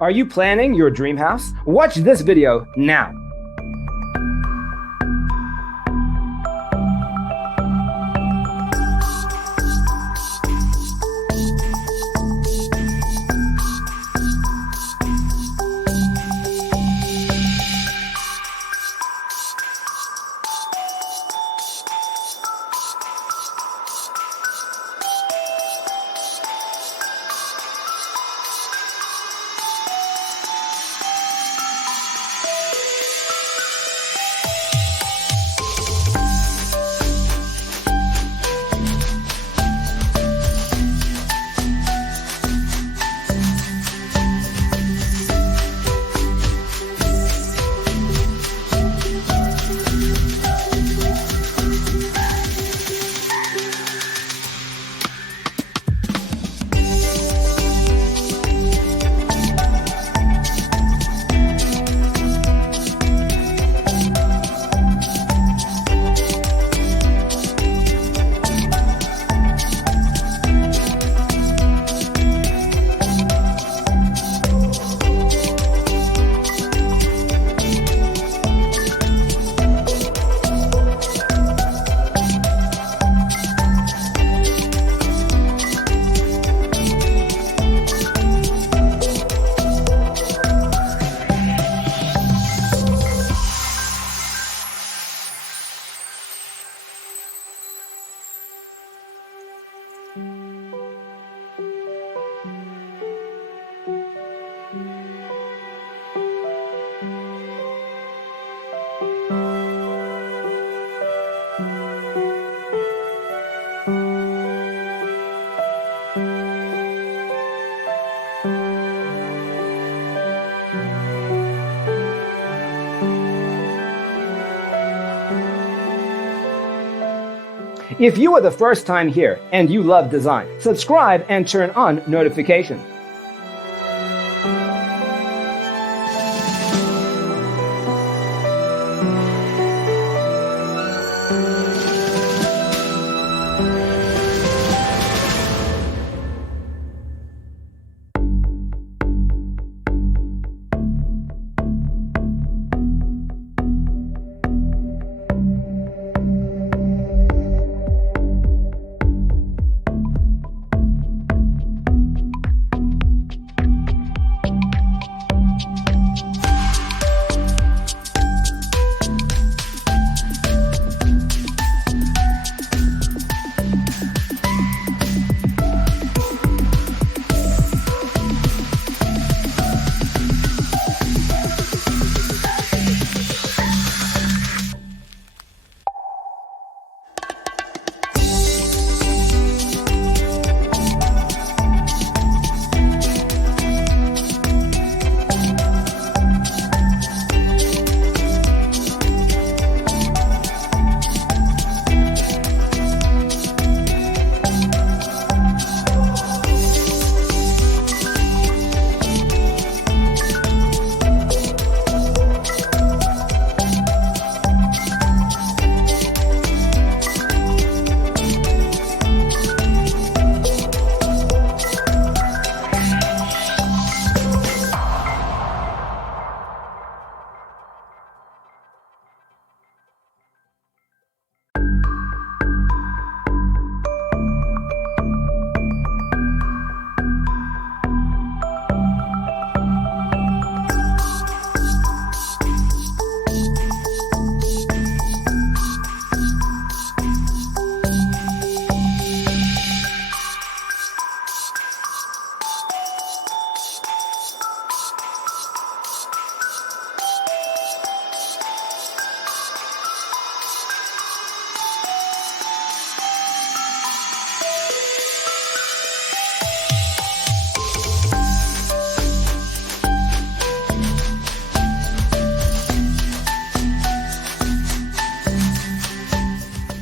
Are you planning your dream house? Watch this video now. If you are the first time here and you love design, subscribe and turn on notifications.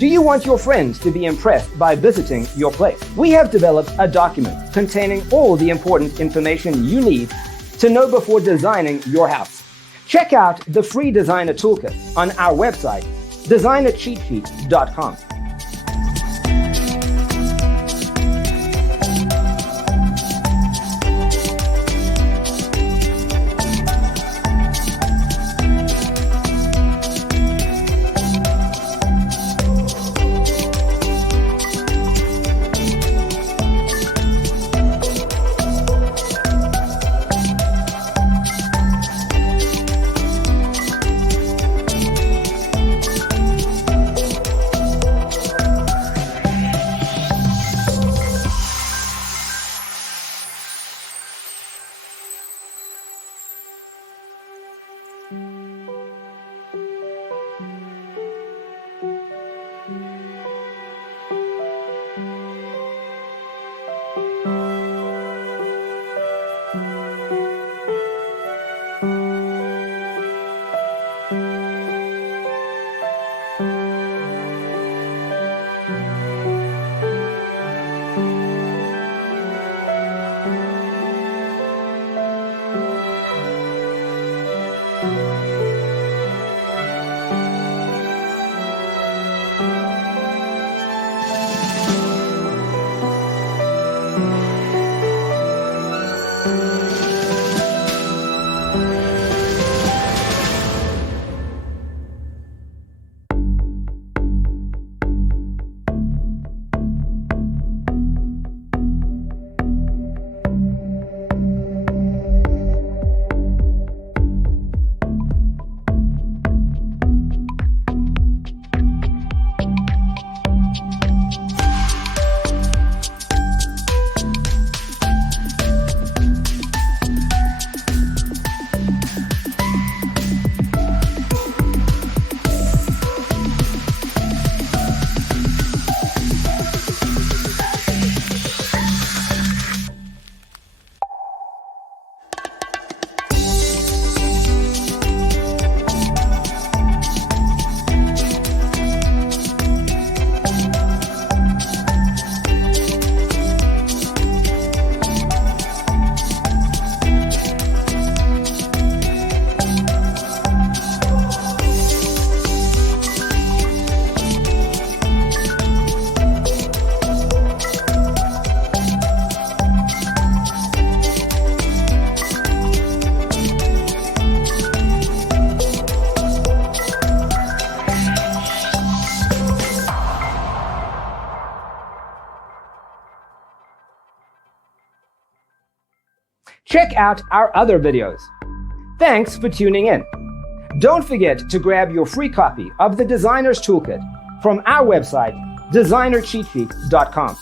Do you want your friends to be impressed by visiting your place? We have developed a document containing all the important information you need to know before designing your house. Check out the free designer toolkit on our website, designercheatsheet.com. Check out our other videos. Thanks for tuning in. Don't forget to grab your free copy of the Designer's Toolkit from our website, designercheatsheet.com.